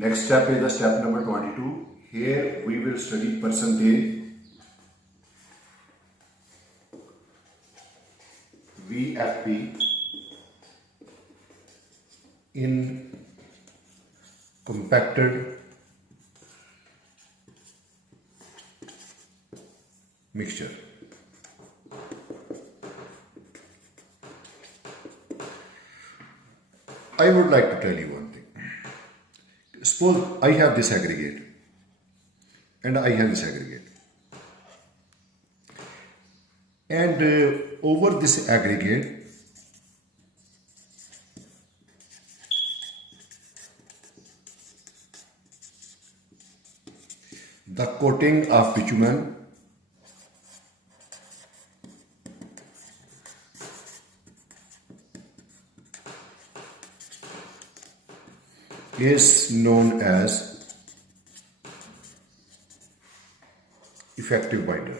Next step is the step number 22. Here we will study percentage VFB in compacted mixture. I would like to tell you one thing. Suppose I have this aggregate and I have this aggregate, and over this aggregate the coating of bitumen is known as effective binder.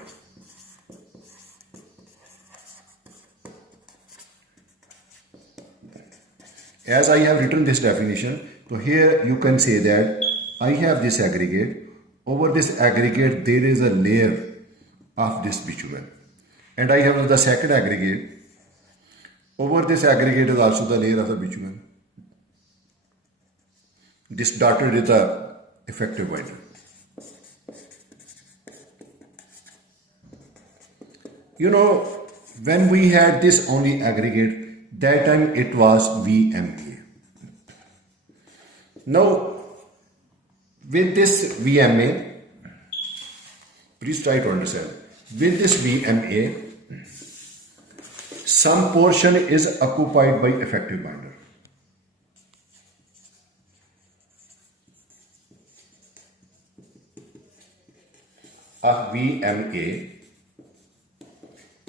As I have written this definition, so here you can say that I have this aggregate. Over this aggregate there is a layer of this bitumen, and I have the second aggregate. Over this aggregate is also the layer of the bitumen. This dotted is the effective binder. You know, when we had this only aggregate, that time it was VMA. Now, with this VMA, please try to understand. With this VMA, some portion is occupied by effective binder. Of VMA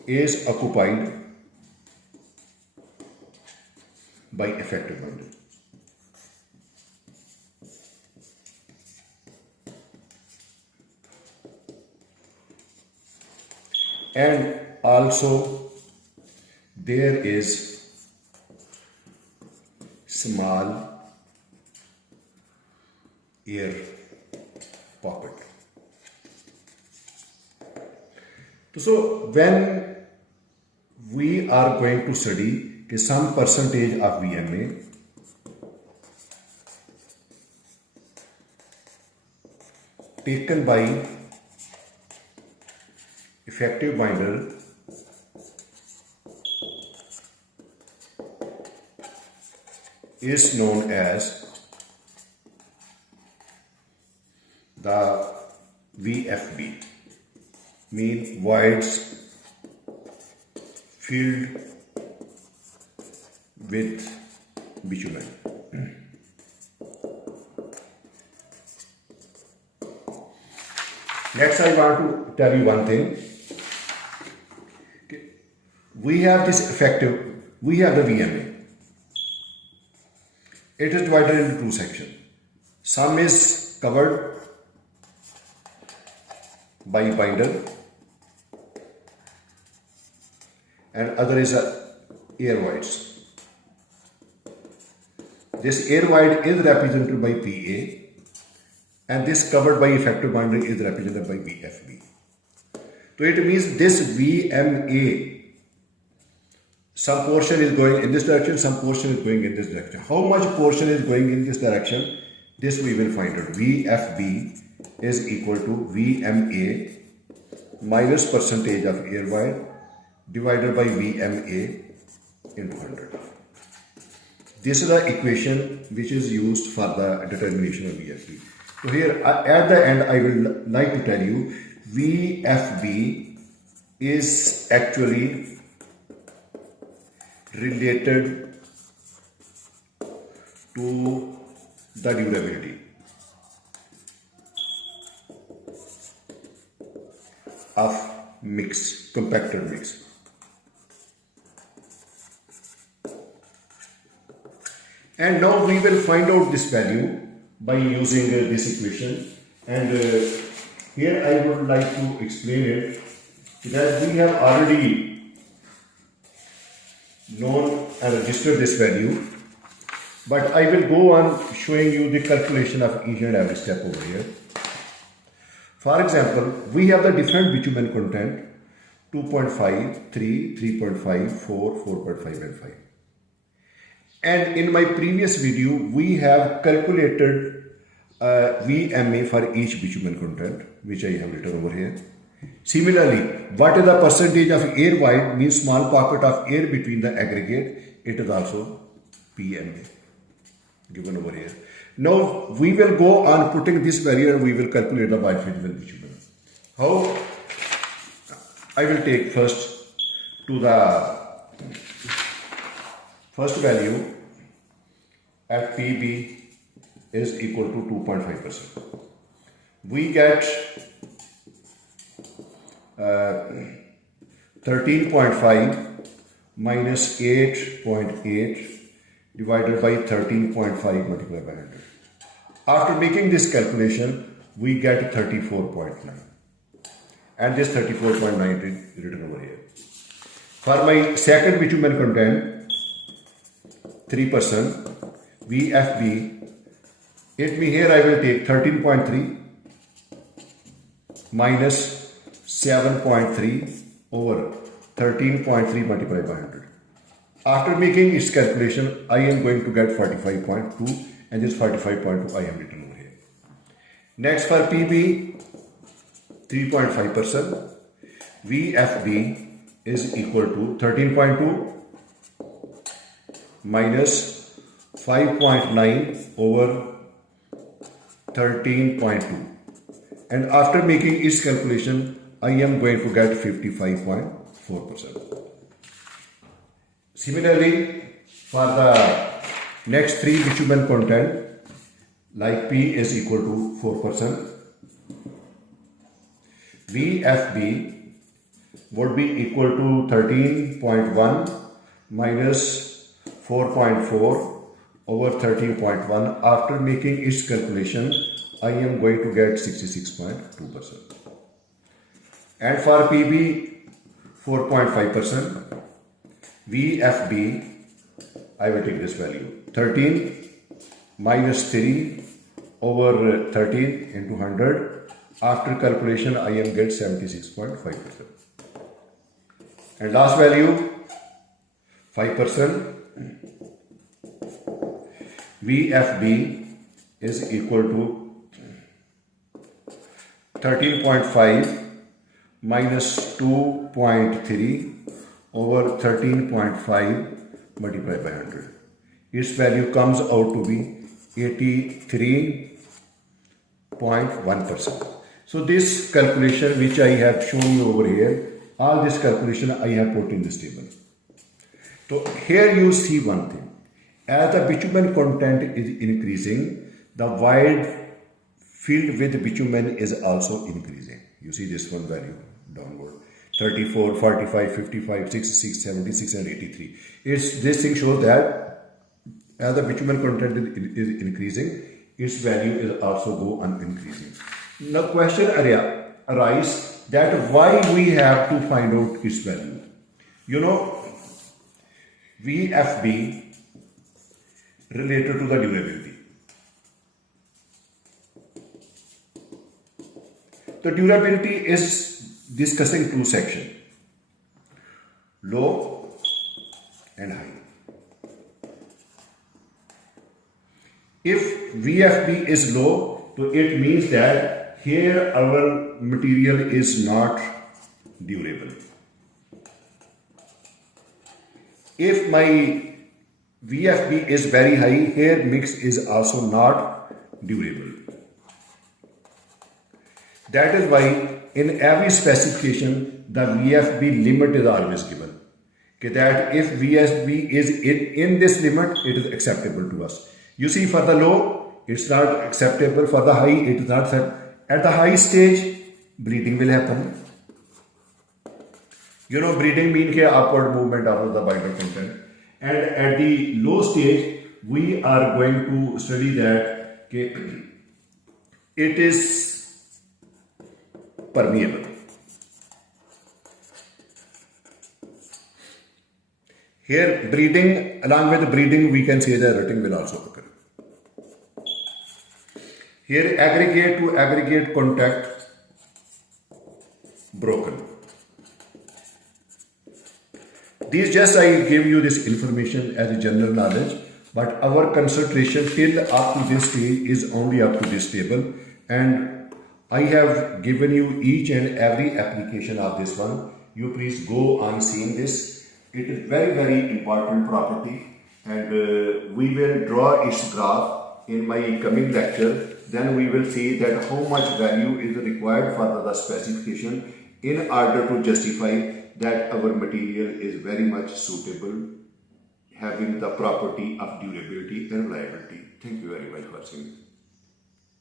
is occupied by effective binder. And also there is small air pocket. So when we are going to study some percentage of VMA, taken by effective binder is known as the VFB, mean voids filled with bitumen. Next, I want to tell you one thing. We have this effective, we have the VMA. It is divided into two sections. Some is covered by binder and other is air voids. This air void is represented by PA and this covered by effective binder is represented by VFB. So it means this VMA, some portion is going in this direction, some portion is going in this direction. How much portion is going in this direction? This we will find out. VFB is equal to VMA minus percentage of air void divided by VMA into 100. This is the equation which is used for the determination of VFB. So here at the end I will like to tell you VFB is actually related to the durability of mix, compacted mix. And now we will find out this value by using this equation, and here I would like to explain it that we have already known and registered this value But I will go on showing you the calculation of each and every step over here. For example, we have the different bitumen content 2.5, 3, 3.5, 4, 4.5 and 5. And in my previous video, we have calculated VMA for each bitumen content, which I have written over here. Similarly, what is the percentage of air void means small pocket of air between the aggregate, it is also PMA given over here. Now we will go on putting this value and we will calculate the biophysical bitumen. How? I will take first to the first value at PB is equal to 2.5%. We get 13.5 minus 8.8 divided by 13.5 multiplied by 100. After making this calculation, we get 34.9. And this 34.9 is written over here. For my second bitumen content, 3%, VFB, it means here I will take 13.3 minus 7.3 over 13.3 multiplied by 100. After making its calculation, I am going to get 45.2 and this 45.2 I have written over here. Next for PB, 3.5%, VFB is equal to 13.2 minus 5.9 over 13.2. And after making its calculation, I am going to get 55.4%. Similarly, for the next three bitumen content, like P is equal to 4%, VFB would be equal to 13.1 minus 4.4 over 13.1. After making its calculation, I am going to get 66.2%. And for PB, 4.5%. VFB, I will take this value, 13 minus 3 over 13 into 100. After calculation, I am get 76.5%. And last value, 5%. VFB is equal to 13.5 minus 2.3 over 13.5 multiplied by 100. Its value comes out to be 83.1%. So this calculation which I have shown you over here, all this calculation I have put in this table. So here you see one thing. As the bitumen content is increasing, the void filled with bitumen is also increasing. You see this one value downward. 34, 45, 55, 66, 76 and 83. This thing shows that as the bitumen content is increasing, its value is also go on increasing. Now question arises that why we have to find out its value. You know, VFB related to the durability. The durability is discussing two sections, low and high. If VFB is low, so it means that here our material is not durable. If my VFB is very high, here mix is also not durable. That is why in every specification, the VFB limit is always given. That if VFB is in this limit, it is acceptable to us. You see, for the low, it's not acceptable. For the high, it is not acceptable. At the high stage, bleeding will happen. You know, bleeding means upward movement of the vital content. And at the low stage, we are going to study that it is permeable. Here breeding, along with breeding, we can say that rutting will also occur. Here aggregate to aggregate contact broken. These just I give you this information as a general knowledge, but our concentration till up to this stage is only up to this table, and I have given you each and every application of this one. You please go on seeing this. It is very important property, and we will draw its graph in my coming lecture. Then we will see that how much value is required for the specification in order to justify that our material is very much suitable, having the property of durability and reliability. Thank you very much for seeing.